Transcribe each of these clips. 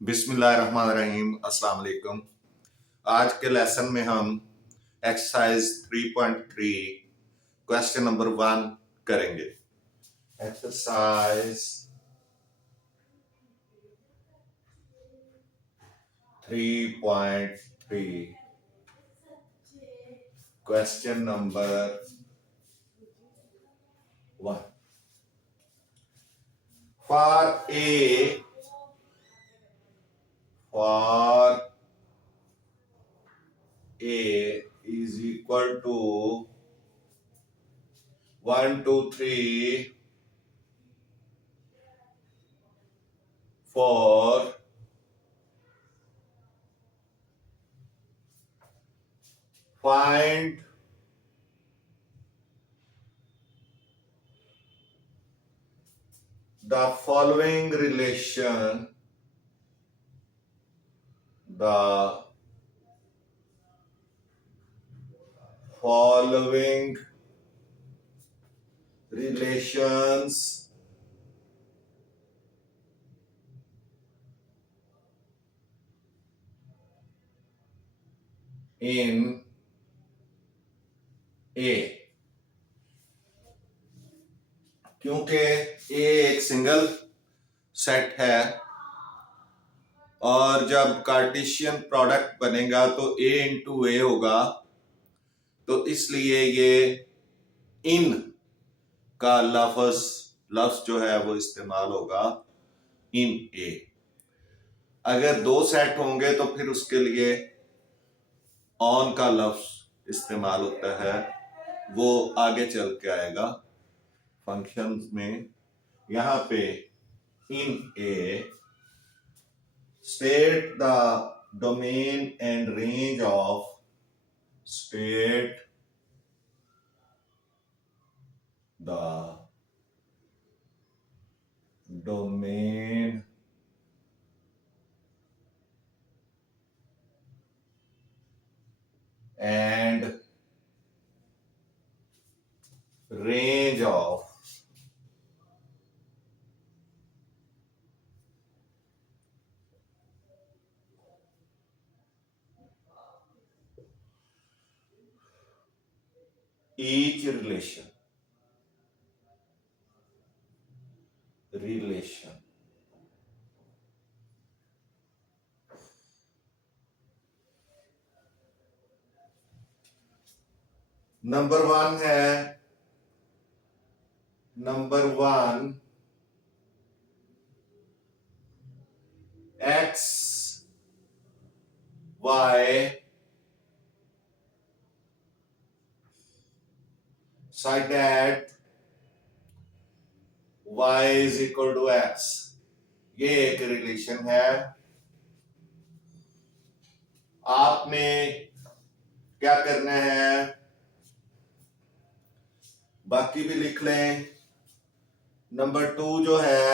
बिस्मिल्लाहिर्रहमानिर्रहीम अस्सलाम वालेकुम। आज के लेसन में हम एक्सरसाइज 3.3 क्वेश्चन नंबर 1 करेंगे। Exercise 3.3 question number 1। For A is equal to 1 2 3 4, find the following relation, the following relations in A। क्योंकि A एक सिंगल सेट है और जब कार्टेशियन प्रोडक्ट बनेगा तो A इंटू ए होगा, तो इसलिए ये इन का लफ्ज जो है वो इस्तेमाल होगा इन A। अगर दो सेट होंगे तो फिर उसके लिए ऑन का लफ्ज इस्तेमाल होता है, वो आगे चल के आएगा फंक्शंस में। यहां पे इन A state the domain and range of state the domain and range of each relation। Number 1 है, number 1 x y such that y is equal to x। ये एक रिलेशन है। आपने क्या करना है, बाकी भी लिख लें। नंबर 2 जो है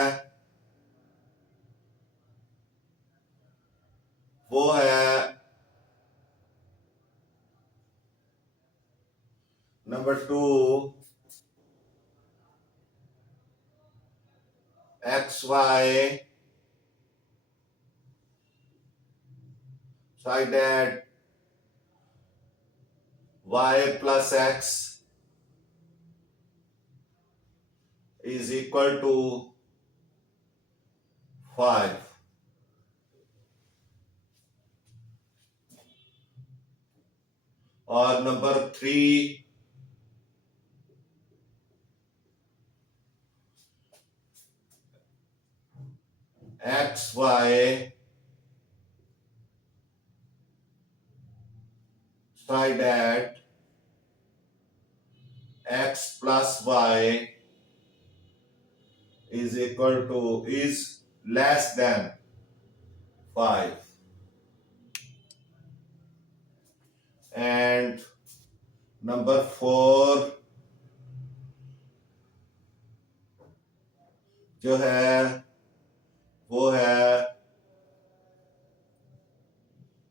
वो है number 2 xy such that y plus x is equal to 5। और number 3 xy such that x plus y is less than 5। and number 4 जो है वो है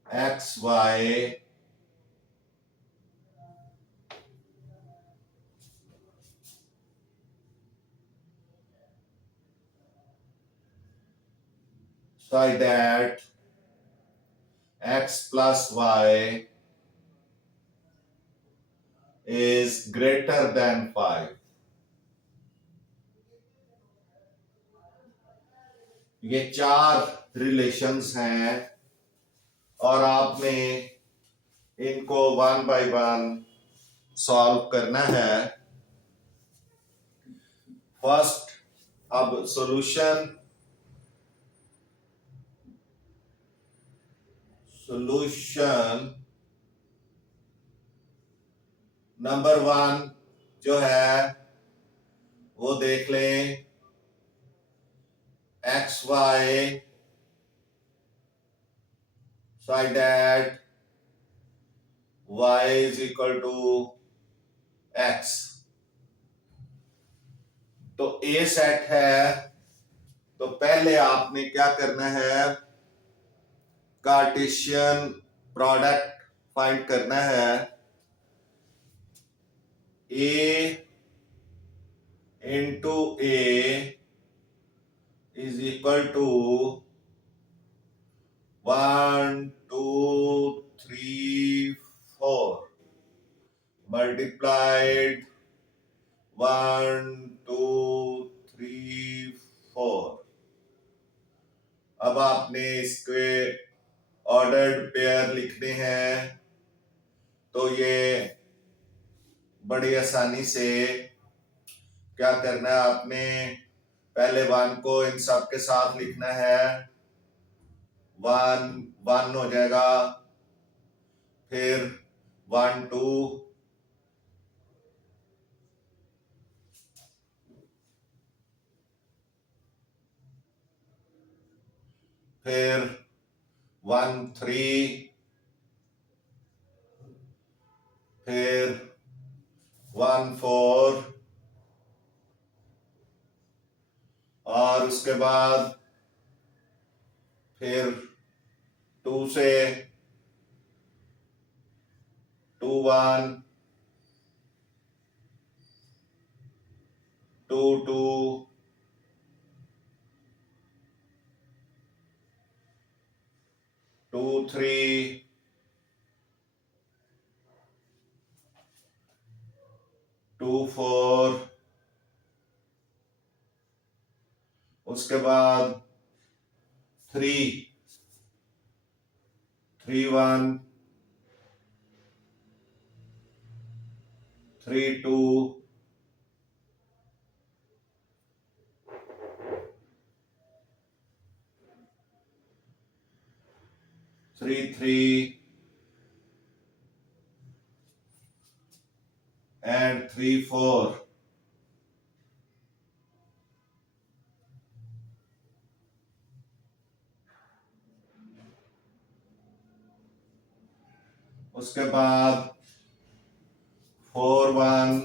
xy such that x plus y is greater than 5. ये 4 relations हैं और आपने इनको 1 by 1 सॉल्व करना है। फर्स्ट, अब सॉल्यूशन नंबर 1 जो है वो देख लें, X Y such that y is equal to x। तो ए सेट है, तो पहले आपने क्या करना है, कार्टेशियन प्रोडक्ट फाइंड करना है। A into A is equal to 1 2 3 4 multiplied 1 2 3 4। अब आपने इसके ऑर्डर्ड पेयर लिखने हैं, तो ये बड़ी आसानी से क्या करना है, आपने पहले 1 को इन सब के साथ लिखना है, 1 1 हो जाएगा, फिर 1 2 फिर 1 3 फिर 1 4 और उसके बाद फिर 2 से 2 1 2 2 2 3 2 4 उसके बाद 3 3 1 3 2 3 3 and 3 4। उसके बाद 4 1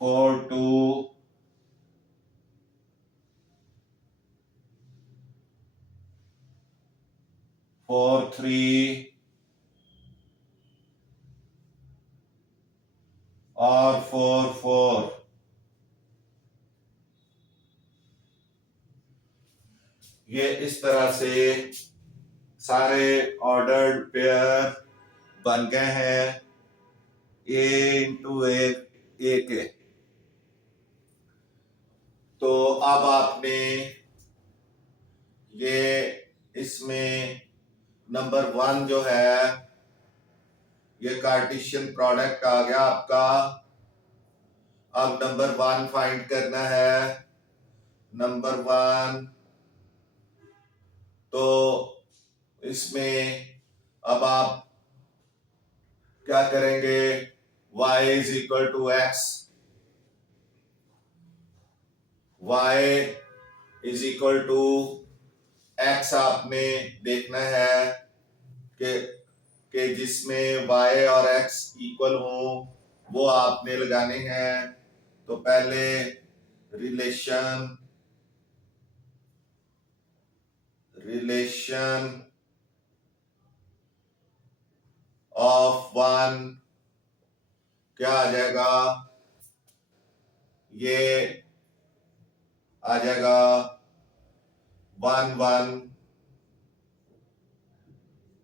4 2 4 3 और 4 4। ये इस तरह से सारे ऑर्डर्ड पेयर बन गए हैं ए इंटू ए के। तो अब आपने ये इसमें नंबर 1 जो है ये कार्टेशियन प्रोडक्ट आ गया आपका। अब नंबर 1 फाइंड करना है। नंबर 1 तो इसमें अब आप क्या करेंगे, y is equal to X, y is equal to X आपने देखना है कि जिसमें y और x इक्वल हो वो आपने लगाने हैं। तो पहले रिलेशन ऑफ 1 क्या आ जाएगा, ये आ जाएगा 1 1,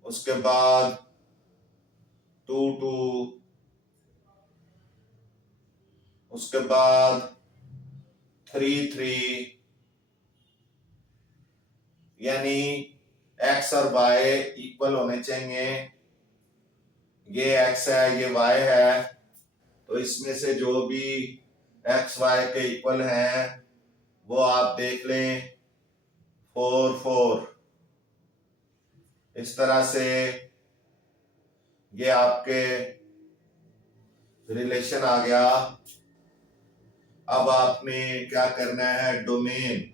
उसके बाद 2 2, उसके बाद 3 3, यानी x और y इक्वल होने चाहिए। ये x है, ये y है, तो इसमें से जो भी x y के इक्वल हैं वो आप देख लें 4 4। इस तरह से ये आपके रिलेशन आ गया। अब आपने क्या करना है, डोमेन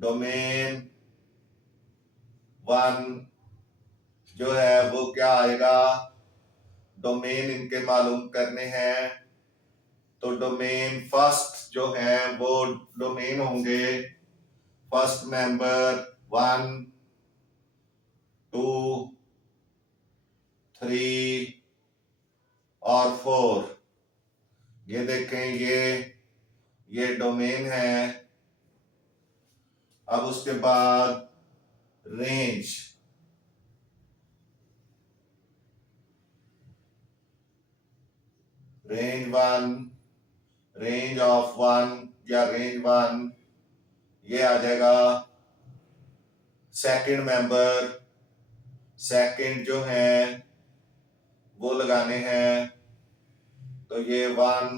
डोमेन 1 जो है वो क्या आएगा, डोमेन इनके मालूम करने हैं। तो डोमेन फर्स्ट जो है वो डोमेन होंगे फर्स्ट मेंबर 1 2 3 और 4। ये देखें, ये डोमेन है। अब उसके बाद रेंज रेंज 1, रेंज ऑफ 1 या रेंज 1, ये आ जाएगा सेकंड मेंबर। सेकंड जो है वो लगाने हैं, तो ये 1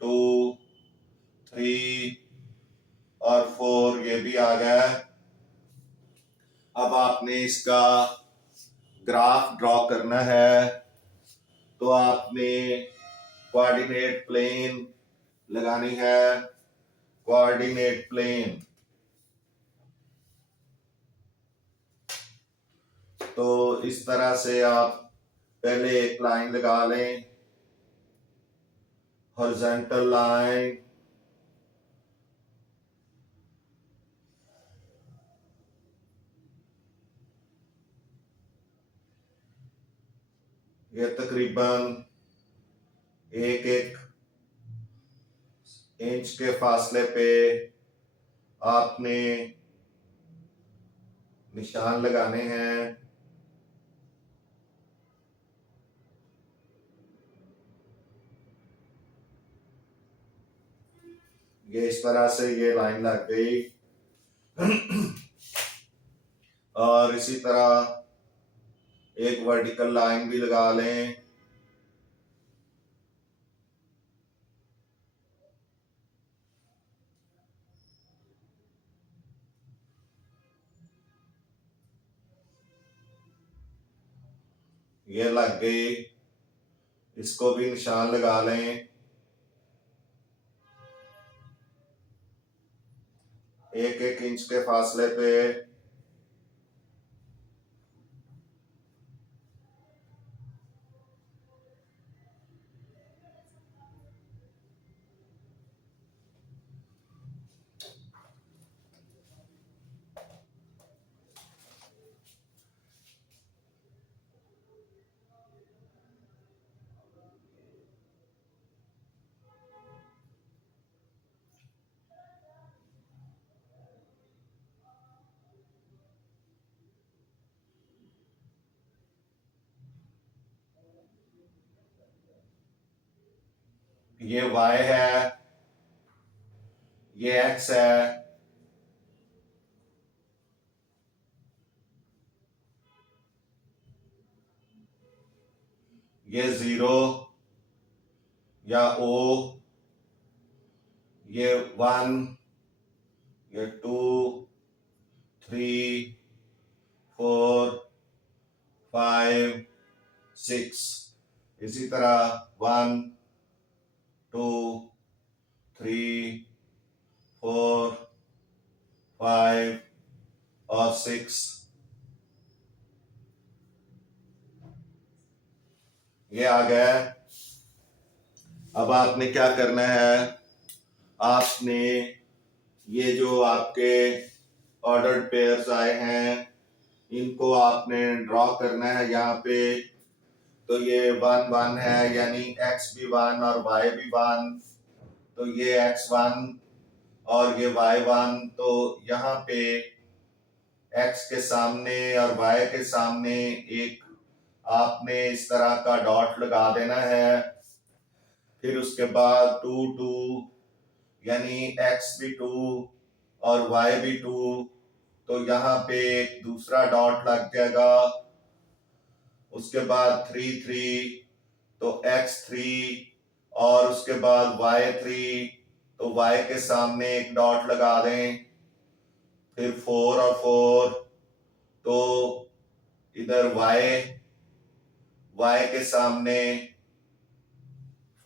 2 3 और 4 ये भी आ गया। अब आपने इसका ग्राफ ड्रॉ करना है, तो आपने कोऑर्डिनेट प्लेन लगानी है। कोऑर्डिनेट प्लेन, तो इस तरह से आप पहले एक लाइन लगा लें, हॉरिजॉन्टल लाइन, ये तकरीबन 1 1 इंच के फासले पे आपने निशान लगाने हैं। ये इस तरह से ये लाइन लग गई। और इसी तरह एक वर्टिकल लाइन भी लगा लें। ये लग गई, इसको भी निशान लगा लें। 1 1 इंच के फासले पे। ये y है, ये x है, ये 0 या o, ये 1, ये 2 3 4 5 6। इसी तरह 1 2 3 4 5 और 6। ये आ गया। अब आपने क्या करना है, आपने ये जो आपके ऑर्डर्ड पेयर्स आए हैं इनको आपने ड्रॉ करना है यहाँ पे। तो ये 1 1 है, यानी x भी 1 और y भी 1, तो ये x1 और ये y1, तो यहाँ पे x के सामने और y के सामने एक आपने इस तरह का डॉट लगा देना है। फिर उसके बाद 2 2, यानी x भी 2 और y भी 2, तो यहाँ पे एक दूसरा डॉट लग जाएगा। उसके बाद 3 3, तो x3 और उसके बाद y3, तो y के सामने एक डॉट लगा दें। फिर 4 और 4, तो इधर y के सामने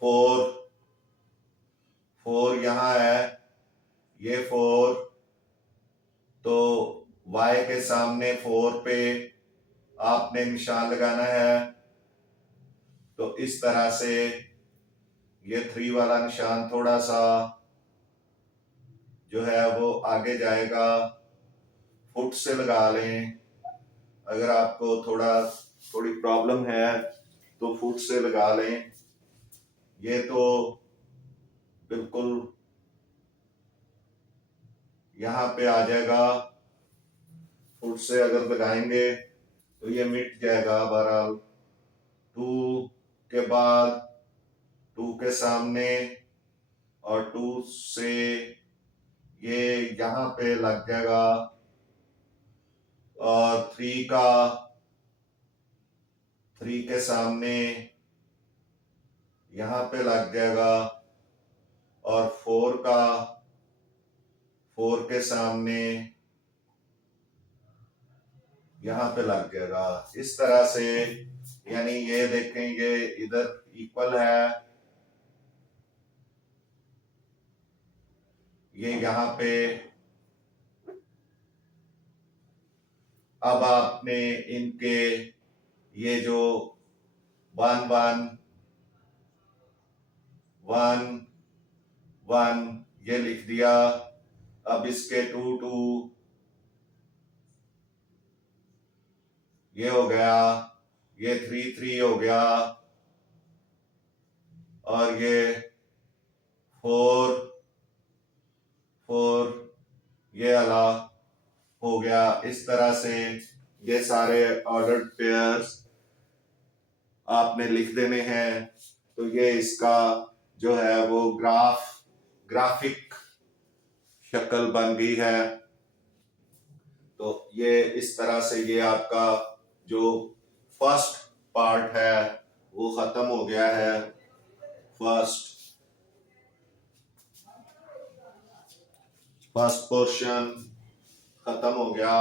4 4 यहाँ है, ये 4, तो y के सामने 4 पे आपने निशान लगाना है। तो इस तरह से ये 3 वाला निशान थोड़ा सा जो है वो आगे जाएगा, फुट से लगा लें। अगर आपको थोड़ी प्रॉब्लम है तो फुट से लगा लें। ये तो बिल्कुल यहाँ पे आ जाएगा, फुट से अगर लगाएंगे तो ये मिट जाएगा। बहरहाल 2 के बाद 2 के सामने और 2 से ये यहाँ पे लग जाएगा, और 3 के सामने यहाँ पे लग जाएगा, और 4 के सामने यहाँ पे लग जाएगा। इस तरह से, यानी ये देखें ये इधर इक्वल है, ये यहाँ पे। अब आपने इनके ये जो 1 1 1 1 ये लिख दिया। अब इसके 2 2 ये हो गया, ये 3 3 हो गया, और ये 4 4 ये वाला हो गया। इस तरह से ये सारे ऑर्डर्ड पेयर्स आपने लिख देने हैं। तो ये इसका जो है वो ग्राफिक शक्ल बन गई है। तो ये इस तरह से ये आपका जो फर्स्ट पार्ट है वो खत्म हो गया है। फर्स्ट पोर्शन खत्म हो गया।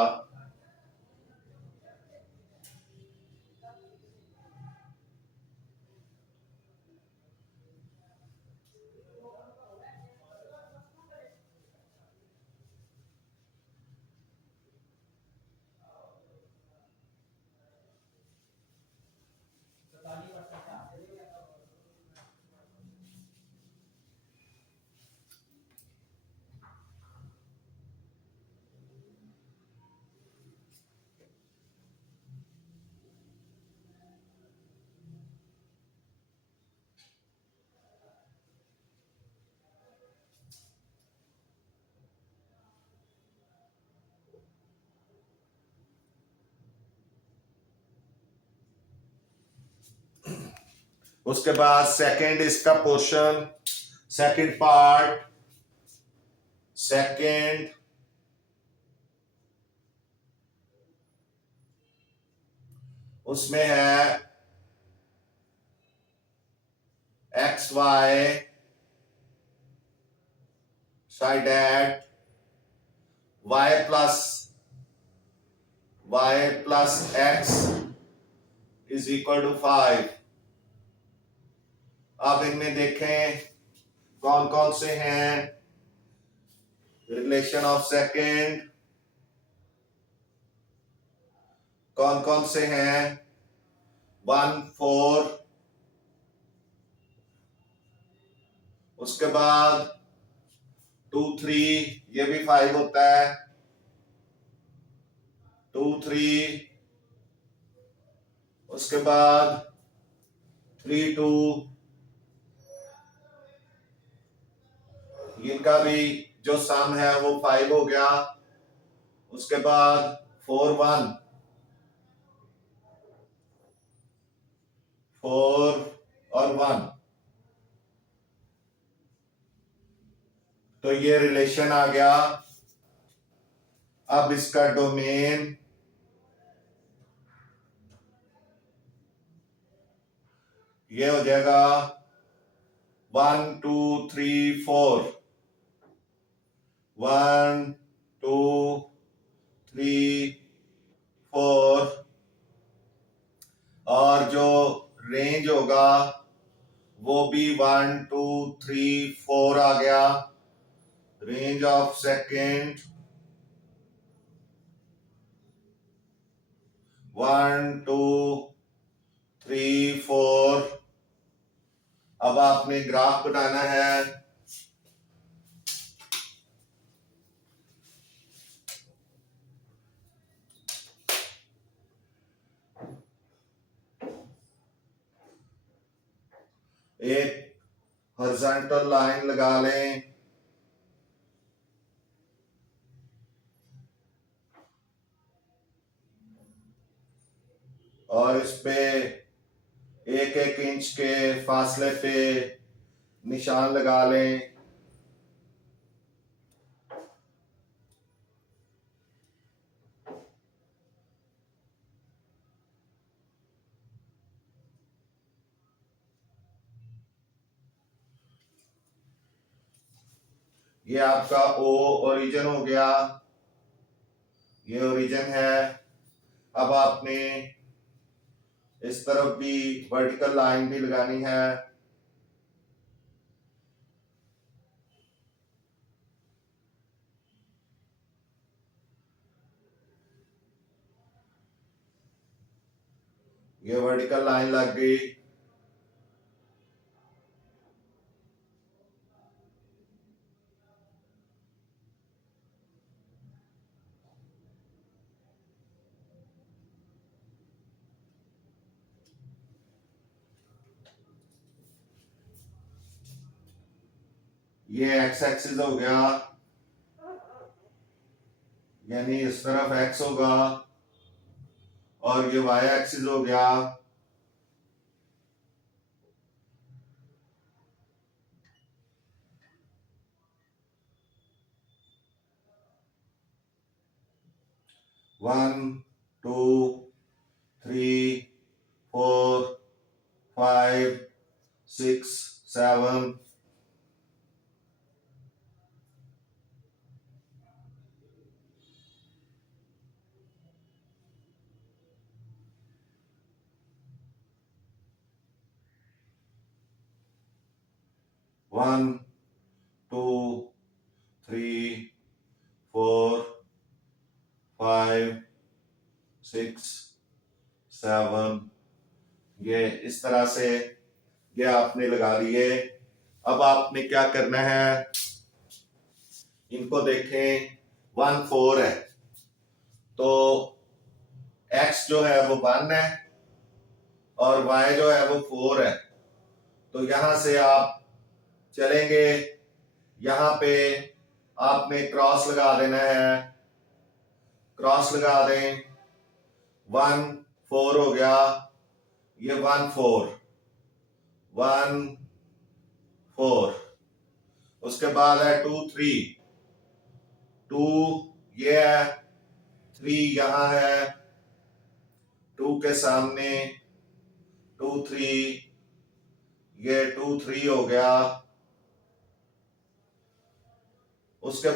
उसके बाद सेकंड इसका पोर्शन, सेकंड पार्ट, सेकंड उसमें है X Y such that Y plus X is equal to 5। अब इनमें देखें कौन कौन से हैं रिलेशन ऑफ सेकंड, कौन कौन से हैं 1 4, उसके बाद 2 3, ये भी 5 होता है, 2 3, उसके बाद 3 2, इनका भी जो सम है वो 5 हो गया। उसके बाद 4 1, 4 और 1, तो ये रिलेशन आ गया। अब इसका डोमेन ये हो जाएगा 1 2 3 4, 1 2 3 4, और जो रेंज होगा वो भी 1 2 3 4 आ गया। Range of second 1 2 3 4। अब आपने ग्राफ बनाना है। एक हॉरिजॉन्टल लाइन लगा लें, और इस पे 1 1 इंच के फासले पे निशान लगा लें। ये आपका ओ ओरिजिन हो गया, ये ओरिजिन है। अब आपने इस तरफ भी वर्टिकल लाइन भी लगानी है। ये वर्टिकल लाइन लग गई। ये एक्स एक्सिस हो गया, यानी इस तरफ एक्स होगा, और ये वाई एक्सिस हो गया। One two three four five six seven, one two three four five six seven, ये इस तरह से ये आपने लगा लिए। अब आपने क्या करना है, इनको देखें, 1 4 है, तो x जो है वो 1 है और y जो है वो 4 है। तो यहां से आप चलेंगे, यहां पे आपने क्रॉस लगा देना है। क्रॉस लगा दें, 1 4 हो गया, ये 1 4 1 4। उसके बाद है 2 3, 2 ये है, 3 यहां है, 2 के सामने 2 3, ये 2 3 हो गया। उसके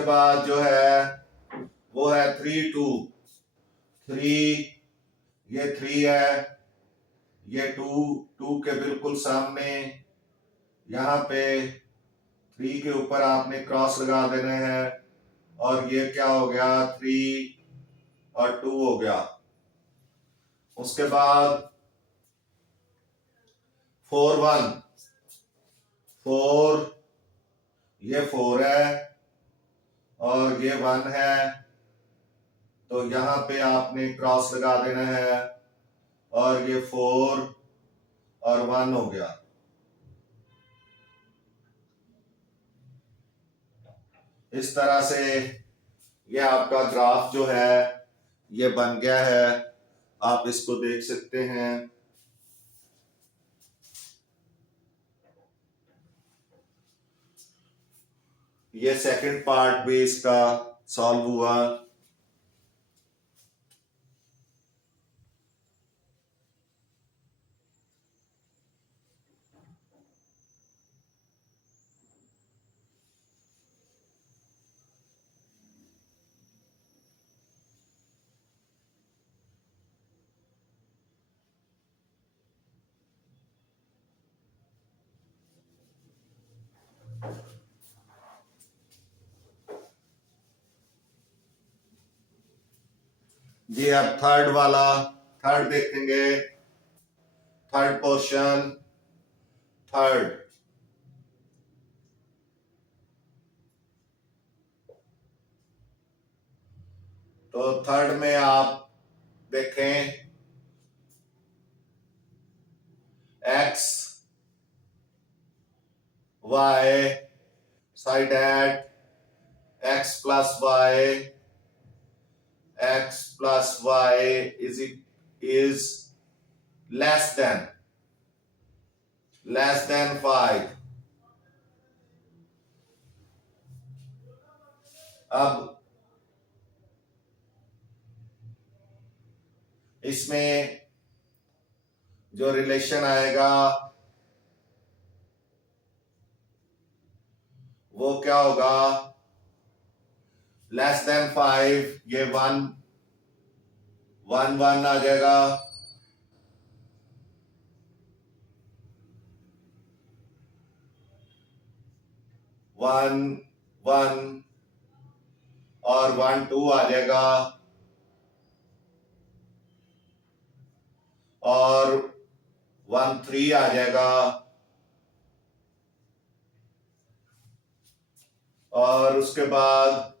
बाद जो है वो है 3 2 3, ये 3 है, ये 2 2 के बिल्कुल सामने, यहाँ पे 3 के ऊपर आपने क्रॉस लगा देना है, और ये क्या हो गया, 3 और 2 हो गया। उसके बाद 4 1 4, ये 4 है, और ये 1 है, तो यहां पे आपने क्रॉस लगा देना है, और ये 4 और 1 हो गया। इस तरह से ये आपका ग्राफ जो है ये बन गया है, आप इसको देख सकते हैं। ये सेकंड पार्ट भी इसका सॉल्व हुआ। जी अब थर्ड देखेंगे। Third portion, third. तो थर्ड में आप देखें, X Y such that x plus y is less than 5। अब इसमें जो रिलेशन आएगा वो क्या होगा, लेस देन 5, ये 1 1 आ जाएगा, 1 1 और 1 2 आ जाएगा, और 1 3 आ जाएगा, और उसके बाद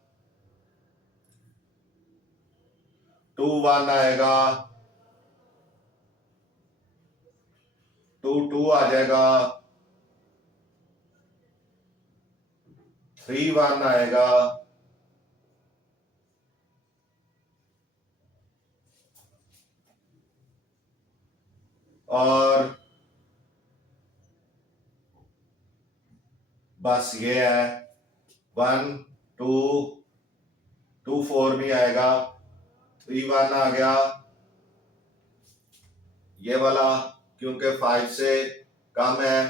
2 1 आएगा, 2 2 आ जाएगा, 3 1 आएगा, और बस ये है 1 2 2 4 नहीं आएगा, 3 1 आ गया, ये वाला क्योंकि 5 से कम है,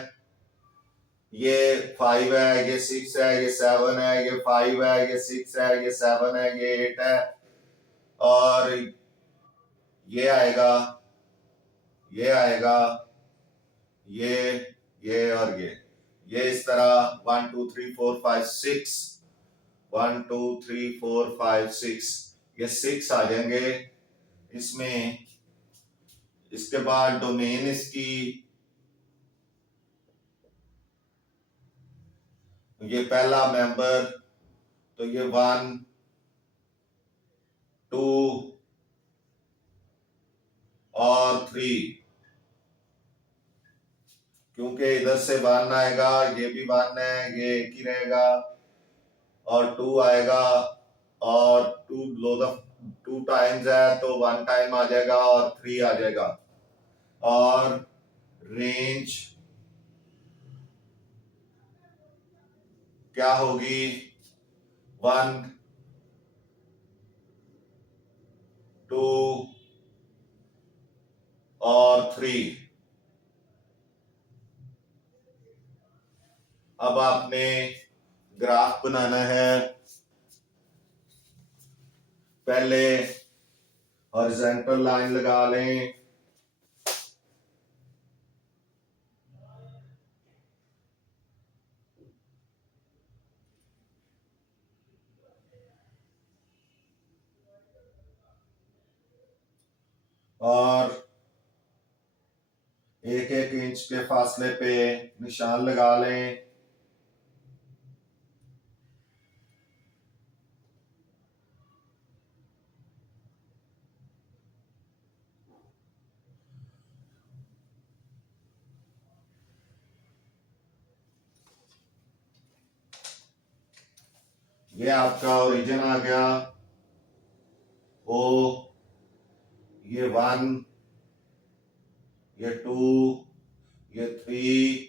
ये 5 है, ये 6 है, ये 7 है, ये 5 है, ये 6 है, ये 7 है, ये 8 है, और ये आएगा, ये आएगा, ये और ये इस तरह 1 2 3 4 5 6, 1 2 3 4 5 6, ये 6 आ जाएंगे इसमें। इसके बाद डोमेन इसकी, ये पहला मेंबर, तो ये 1 2 और 3, क्योंकि इधर से 1 आएगा, ये भी 1 है, ये एक ही रहेगा, और 2 आएगा, और 2 टाइम्स है तो 1 टाइम आ जाएगा, और 3 आ जाएगा, और रेंज क्या होगी, 1 2 और 3। अब आपने ग्राफ बनाना है। पहले हॉरिजॉन्टल लाइन लगा लें, और 1 1 इंच के फासले पे निशान लगा लें। ये आपका ओरिजिन आ गया ओ, ये 1, ये 2, ये 3,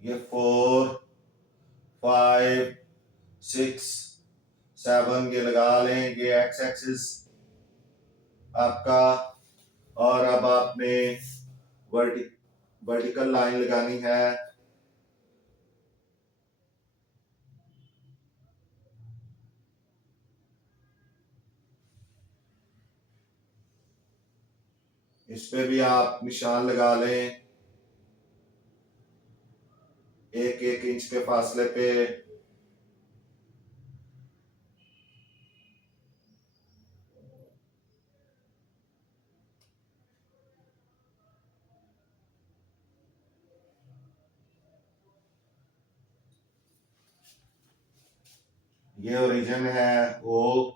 ये 4, 5, 6, 7, ये लगा लें, ये एक्स एक्सिस आपका। और अब आपने वर्टिकल लाइन लगानी है। इस पे भी आप निशान लगा लें 1-1 इंच के फासले पे। ये ओरिजिन है वो,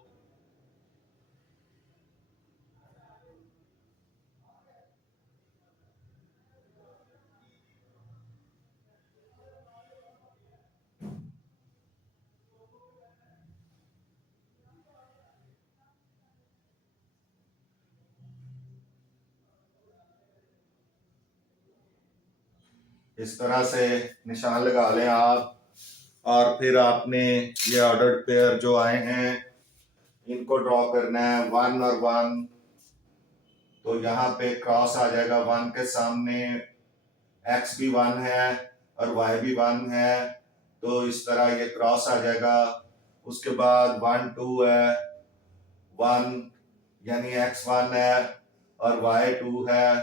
इस तरह से निशान लगा लें आप। और फिर आपने ये ऑर्डर्ड पेयर जो आए हैं इनको ड्रॉ करना है 1 और 1। तो यहाँ पे क्रॉस आ जाएगा 1 के सामने, x भी 1 है और y भी 1 है, तो इस तरह ये क्रॉस आ जाएगा। उसके बाद 1 2 है, 1 यानी x 1 है और y 2 है,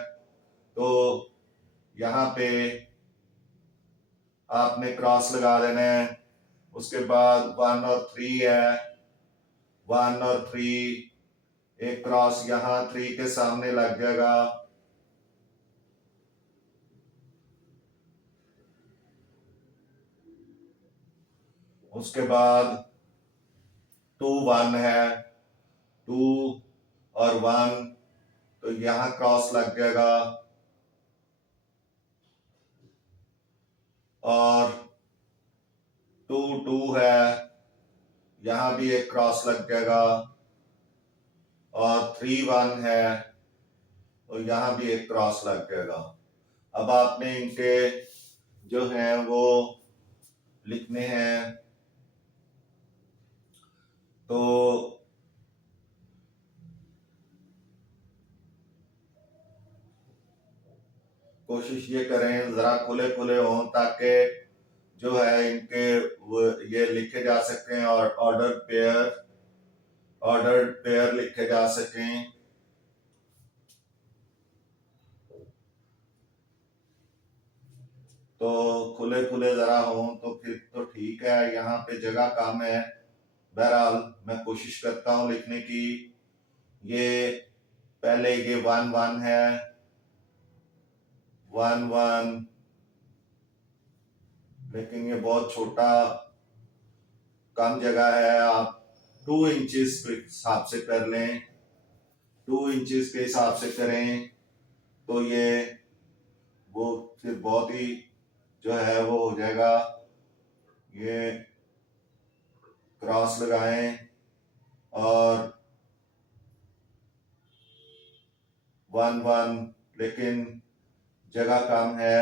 तो यहाँ पे आपने क्रॉस लगा देना है। उसके बाद 1 और 3 है, 1 और 3, एक क्रॉस यहाँ 3 के सामने लग जाएगा। उसके बाद 2 1 है, 2 और 1, तो यहाँ क्रॉस लग जाएगा। और 2 2 है, यहाँ भी एक क्रॉस लग जाएगा। और 3 1 है, तो यहाँ भी एक क्रॉस लग जाएगा। अब आपने इनके जो हैं वो लिखने हैं। तो कोशिश ये करें जरा खुले खुले हों ताकि जो है इनके वो ये लिखे जा सकें और ऑर्डर्ड पेयर लिखे जा सकें। तो खुले खुले जरा हों तो फिर तो ठीक है, यहाँ पे जगह कम है। बहरहाल मैं कोशिश करता हूँ लिखने की। ये पहले ये 1 1 है, 1 1, लेकिन ये बहुत छोटा कम जगह है। आप 2 इंचेस के हिसाब से कर लें, 2 इंचेस के हिसाब से करें तो ये वो फिर बहुत ही जो है वो हो जाएगा। ये क्रॉस लगाएं और 1 1, लेकिन जगह कम है,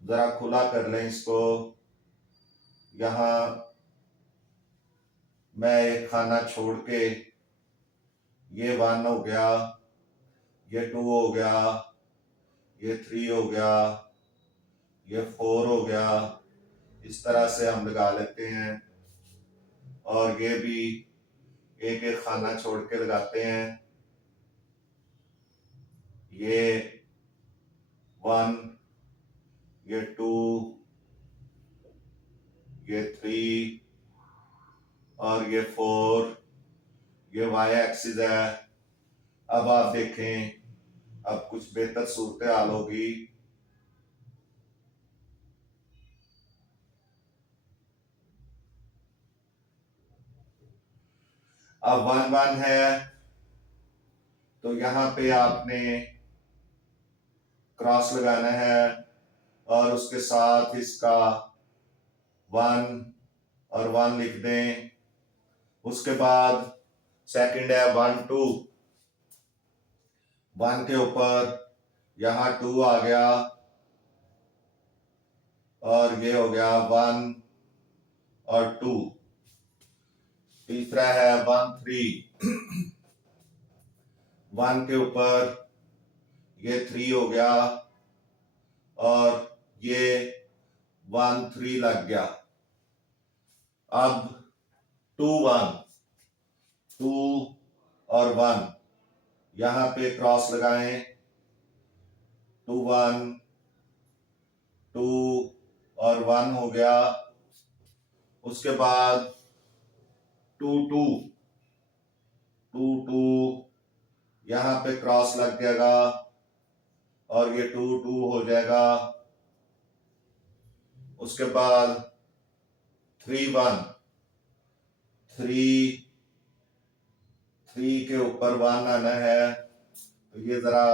जरा खुला कर लें इसको। यहाँ मैं एक खाना छोड़ के ये 1 हो गया, ये 2 हो गया, ये 3 हो गया, ये 4 हो गया, इस तरह से हम लगा लेते हैं। और ये भी एक एक खाना छोड़ के लगाते हैं। ये 1, ये 2, ये 3 और ये 4, ये y एक्सिस है। अब आप देखें, अब कुछ बेहतर सूरत हाल होगी। अब 1 1 है, तो यहाँ पे आपने क्रॉस लगाना है और उसके साथ इसका 1 और 1 लिख दें। उसके बाद सेकंड है 1 2, 1 के ऊपर यहाँ 2 आ गया और ये हो गया 1 और 2। तीसरा है 1 3, 1 के ऊपर ये 3 हो गया और ये 1 3 लग गया। अब 2 1, 2 और 1 यहाँ पे क्रॉस लगाएं। 2 1, 2 और 1 हो गया। उसके बाद 2 2, 2 2 यहाँ पे क्रॉस लग जाएगा और ये 2 2 हो जाएगा। उसके बाद 3 1, 3 3 के ऊपर 1 आना है। तो ये जरा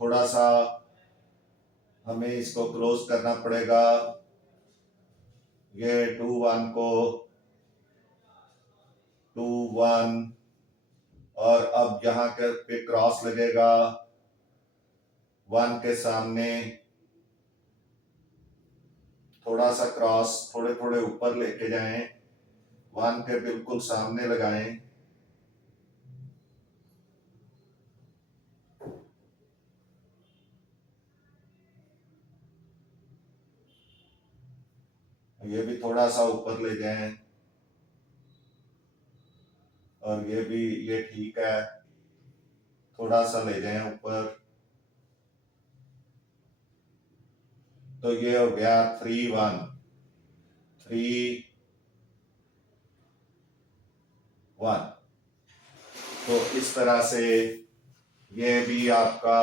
थोड़ा सा हमें इसको क्लोज करना पड़ेगा। ये 2 1 को 2 1 और अब यहाँ के पे क्रॉस लगेगा 1 के सामने। थोड़ा सा क्रॉस थोड़े थोड़े ऊपर लेके जाएं, 1 के बिल्कुल सामने लगाएं। ये भी थोड़ा सा ऊपर ले जाएं और ये भी, ये ठीक है, थोड़ा सा ले जाएं ऊपर। तो ये हो गया 3 1 3 1। तो इस तरह से ये भी आपका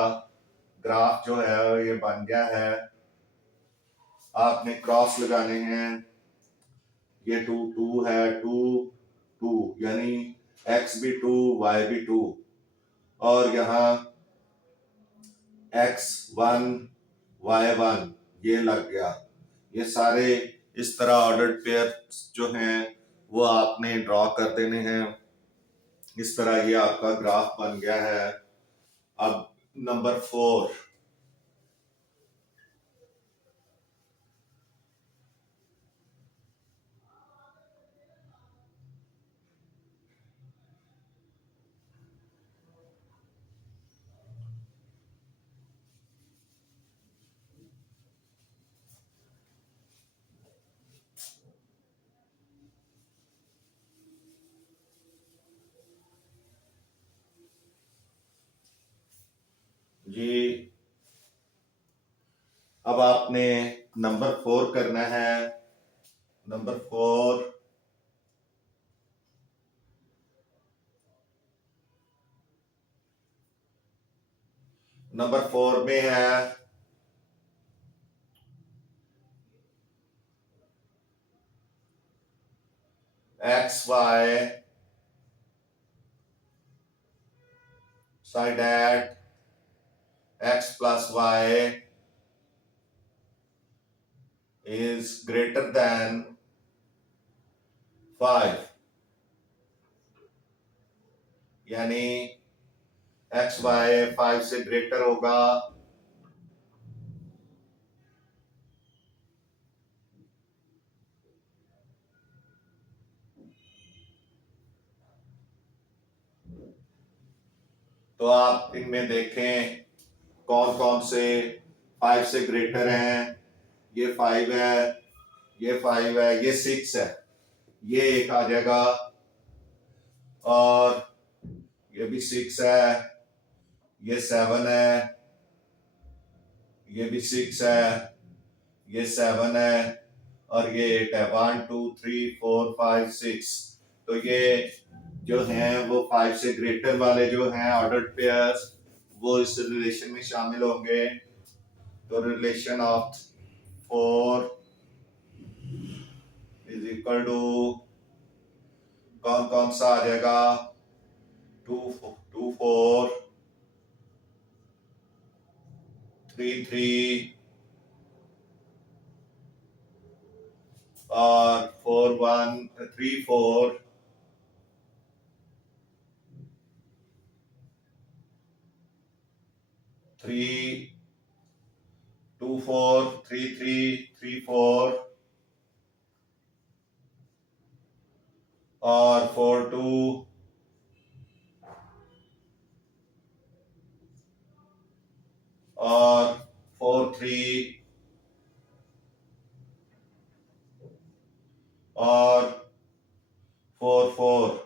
ग्राफ जो है ये बन गया है। आपने क्रॉस लगाने हैं। ये 2 2 है, 2 2 यानी x भी 2 y भी 2 और यहाँ x 1 y 1 ये लग गया। ये सारे इस तरह ऑर्डर्ड पेयर जो हैं वो आपने ड्रॉ कर देने हैं। इस तरह ये आपका ग्राफ बन गया है। अब नंबर 4, जी अब आपने नंबर 4 करना है। नंबर 4 नंबर 4 में है X Y such that x plus y is greater than 5, यानी एक्स वाई 5 से ग्रेटर होगा तो आप इनमें देखें कौन कौन से 5 से ग्रेटर हैं। ये 5 है, ये 5 है, ये 6 है, ये एक आ जाएगा और ये भी 6 है, ये 7 है, ये भी 6 है, ये 7 है और ये 8 है। 1 2 3 4 5 6। तो ये जो हैं वो 5 से ग्रेटर वाले जो हैं ऑर्डर्ड पेयर्स वो इस रिलेशन में शामिल होंगे। तो relation of 4 is equal to कौन कौन सा आ जाएगा 2 2 4 3 3 और 4 1 3 4 3 2 4 3 3 3 4 और 4 2 और 4 3 और 4 4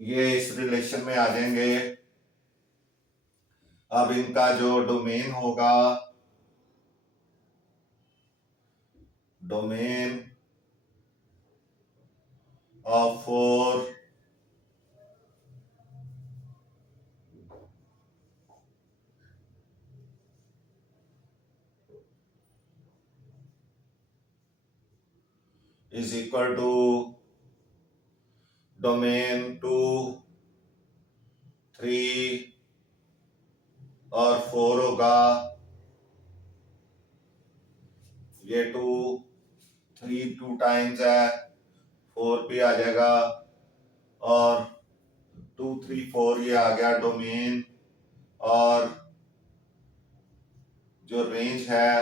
ये इस रिलेशन में आ जाएंगे। अब इनका जो डोमेन होगा, domain of 4 is equal to domain 2 3 और 4 होगा। ये 2 3 2 टाइम्स है, 4 भी आ जाएगा और 2 3 4 ये आ गया डोमेन। और जो रेंज है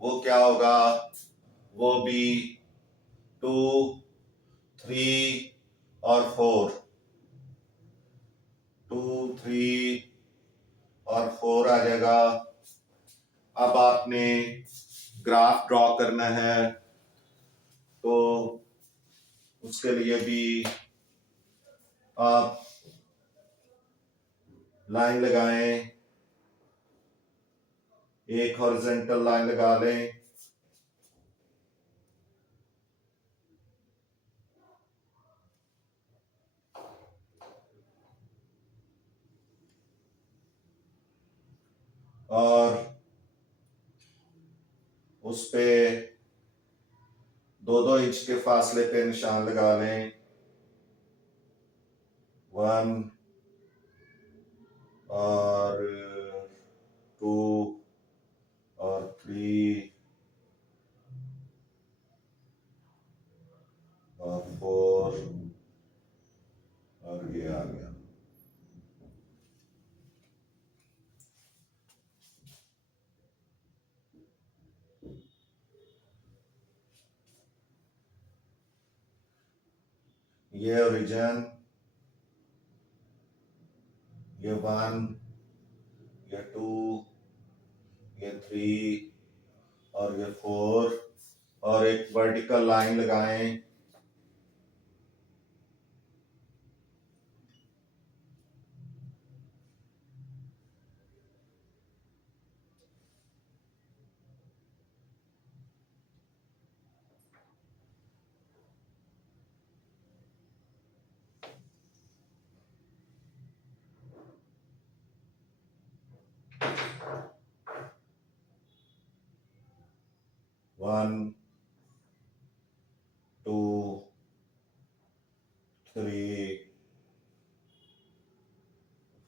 वो क्या होगा, वो भी 2 3 और 4, 2 3 और 4 आ जाएगा। अब आपने ग्राफ ड्रॉ करना है, तो उसके लिए भी आप लाइन लगाएं, एक हॉरिजॉन्टल लाइन लगा लें और उस पे 2-2 इंच के फासले पे निशान लगा लें। 1 और 2 और 3 और 4 और ये आ गया। ये ओरिजिन, ये 1, ये 2, ये 3 और ये 4 और एक वर्टिकल लाइन लगाएं। वन 2 3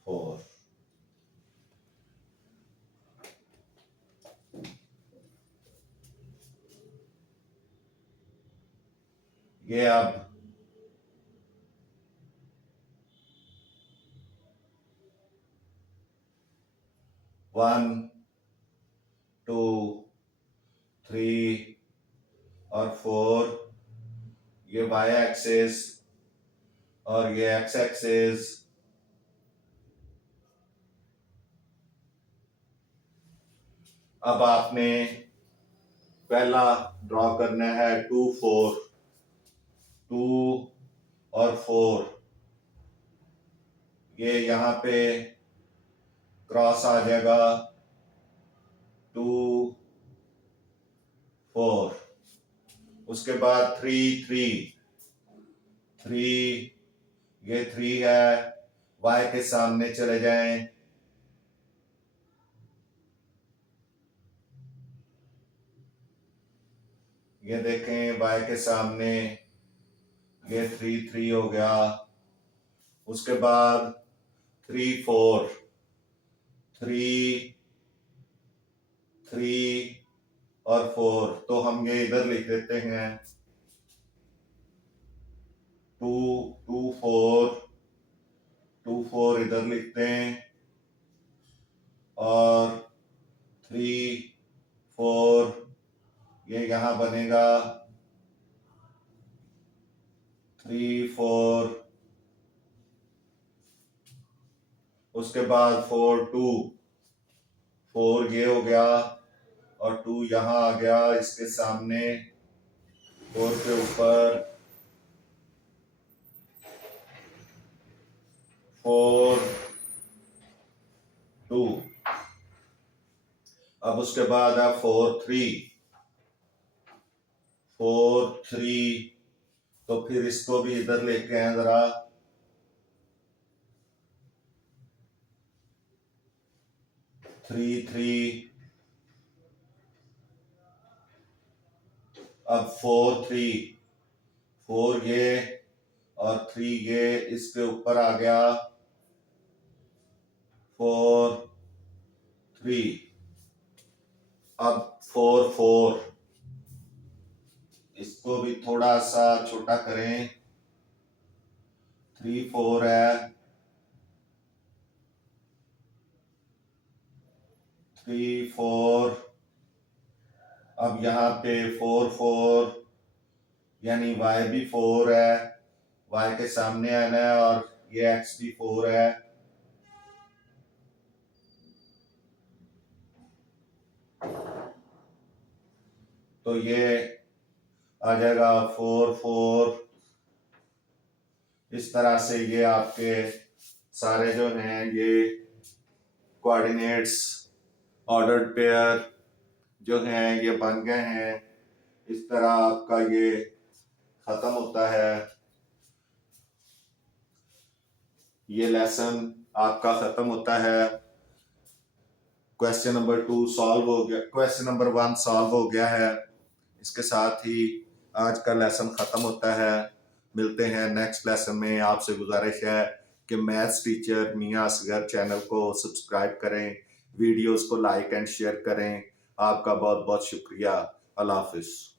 4 ये अब 1 2 3 और 4 ये वाई एक्सिस और ये एक्स एक्सिस। अब आपने पहला ड्रॉ करना है 2 4, 2 और 4, ये यहाँ पे क्रॉस आ जाएगा 2 4। उसके बाद 3 3 3, ये 3 है, y के सामने चले जाएं, ये देखें y के सामने ये 3 3 हो गया। उसके बाद 3 4, 3 3 और 4, तो हम ये इधर लिख देते हैं 2 2 4 2 4 इधर लिखते हैं और 3 4 ये यहां बनेगा 3 4, उसके बाद 4 2 4 ये हो गया और 2 यहां आ गया इसके सामने 4 के ऊपर 4 2, अब उसके बाद है 4 3 4 3, तो फिर इसको भी इधर लेके आए जरा 3 3, अब 4 3 4 ये और 3 ये इसके ऊपर आ गया 4 3, अब 4 4 इसको भी थोड़ा सा छोटा करें 3 4 है 3 4, अब यहाँ पे 4 4 यानी y भी 4 है, y के सामने आना है और ये x भी 4 है, तो ये आ जाएगा 4 4। इस तरह से ये आपके सारे जो हैं ये कोऑर्डिनेट्स ऑर्डर्ड पेयर जो हैं ये बन गए हैं। इस तरह आपका ये खत्म होता है, ये लेसन आपका खत्म होता है। क्वेश्चन नंबर 2 सॉल्व हो गया, क्वेश्चन नंबर 1 सॉल्व हो गया है। इसके साथ ही आज का लेसन खत्म होता है। मिलते हैं नेक्स्ट लेसन में। आपसे गुजारिश है कि मैथ्स टीचर मियां असगर चैनल को सब्सक्राइब करें, वीडियोस को लाइक एंड शेयर करें। आपका बहुत बहुत शुक्रिया। अल्लाह हाफिज।